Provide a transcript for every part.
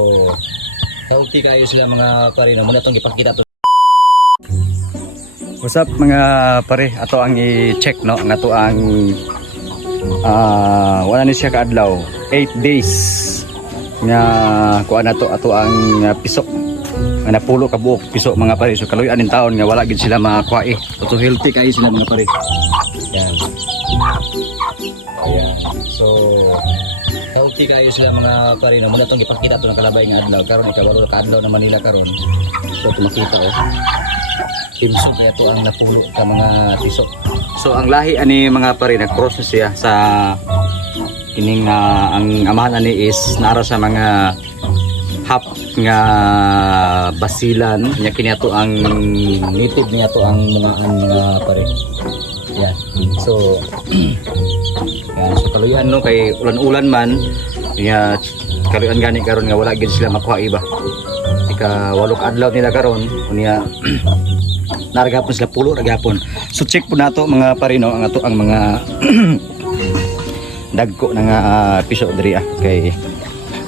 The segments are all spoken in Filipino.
So, healthy kayo sila mga pare na muna itong ipakita to. What's up mga pare, ato ang i-check no, nga to ang wala ni siya kaadlaw, 8 days nga kuan na to ato ang pisok nga napulo ka buok pisok mga pare. So kaluyan ning taon nga wala gid sila makakuha so healthy kayo sila mga pare. Yan. Ayan. So, healthy kayo sila mga pare na muna itong ipakita to ng kalabay nga adlaw. Karon ikabalo ka adlaw na Manila karon. So, ito makita Timso kaya to ang napulo ka mga pisok. So ang lahi ani mga pare nag-cross na siya sa kining ang amahan ani is naara sa mga hap nga basilan nya kini ato ang Native niya to ang mga pare. Yan. So, yan, so kaluyan no kay ulan-ulan man nya kaluyan gani karon nga wala gid sila makuha iba. Ika walok adlaw nila karon unya naragapon sila pulo ragapon. So check po nato mga pare no ang ato ang mga dagko na nga piso diri kay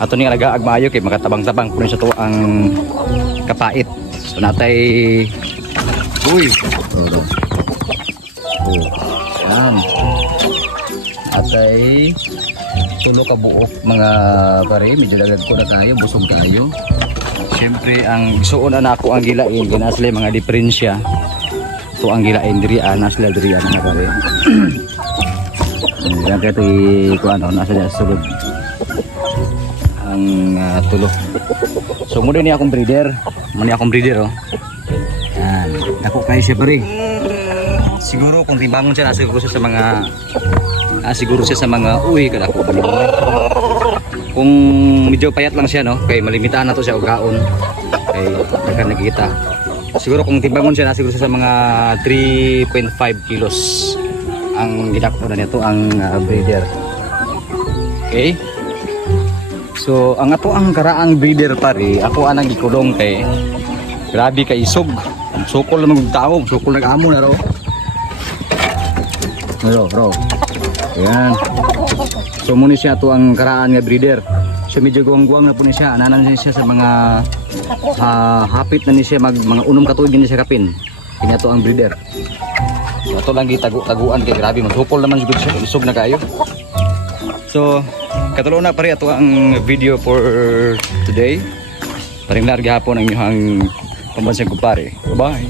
ato ni alaga maayo kay makatabang-tabang puno sa to ang kapait. So natay uy yan. Atay tulo ka buok mga pare, medyo dagdag ko na kayo, busog kayo. siyempre ang isuon na ako ang gilain kay naa sila mga diferensya to ang gilain diri na sila diri mga pare. Yan kaya ito kuan nasa diya sulod ang tulo. So muna ni akong breeder oh. Yan ako kayo siya pare. Siguro kung timbangon siya siguro siya sa mga uy kada ko kung medyo payat lang siya no kay malimitahan na to siya og kaon kay dagan nakita. Siguro kung timbangon siya siguro siya sa mga 3.5 kilos ang gidako na nito ang breeder. Okay, so ang ato ang karaang breeder pare ako anang gikulong kay grabe kay isog sukol na magtao sukol nag-amo na raw. Bro. Yan. So muna siya to ang karaan nga breeder. So medyo guwang-guwang na po ni siya. Ananan siya sa mga hapit na ni siya mga unom katuig ni siya kapin. Kanya to ang breeder. So ato lang gitaguan kay grabe masukol naman siguro siya isog na kayo. So katulo na pare ato ang video for today. Paring larga hapon ang inyong pambansang kumpare. Bye.